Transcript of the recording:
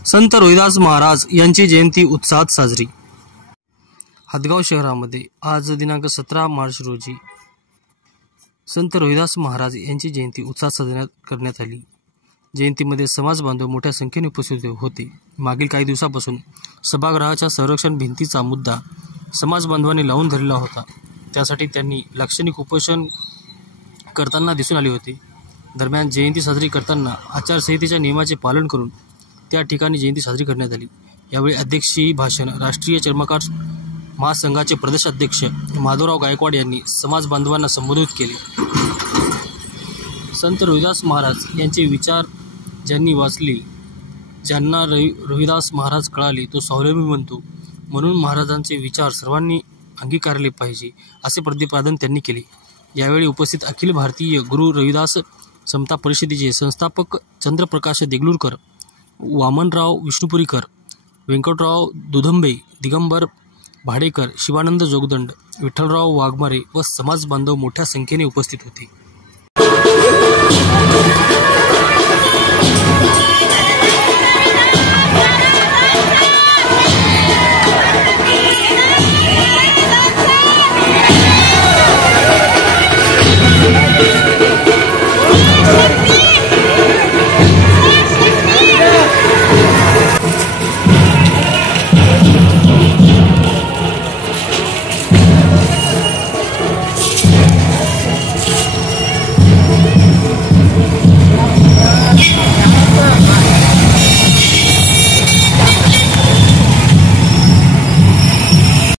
संत रोहिदास महाराज यांची जयंती उत्साहात साजरी। हदगाव शहरामध्ये आज दिनांक 17 मार्च रोजी संत रोहिदास महाराज यांची जयंती उत्साहात साजरी करण्यात आली। जयंतीमध्ये समाज बांधव मोठ्या संख्येने उपस्थित होते। मागील काही दिवसापासून सभागृहाच्या संरक्षण भिंतीचा मुद्दा समाज बांधवांनी लावून धरलेला होता। त्यासाठी त्यांनी लाक्षणिक उपोषण करताना दिसून आले होते। दरम्यान जयंती साजरी करताना आचारसंहितेच्या नियमाचे पालन करून त्या ठिकाणी जयंती साजरी करण्यात आली। यावेळी अध्यक्षीय भाषण राष्ट्रीय चर्मकार महासंघाचे प्रदेशाध्यक्ष माधवराव गायकवाड यांनी समाज बांधवांना संबोधित केले। संत रोहिदास महाराज यांचे विचार ज्यांनी वाचले, ज्यांना रोहिदास महाराज कळाले तो स्वावलंबी बनतो, म्हणून महाराजांचे विचार सर्वांनी अंगीकारले पाहिजे असे प्रतिपादन त्यांनी केले। यावेळी उपस्थित अखिल भारतीय गुरु रविदास समता परिषदेचे संस्थापक चंद्रप्रकाश देगलूरकर, वामनराव विष्णुपुरीकर, व्यंकटराव दुधंबे, दिगंबर भाडेकर, शिवानंद जोगदंड, विठ्ठलराव वाघमारे व समाज बांधव मोठ्या संख्येने उपस्थित होते।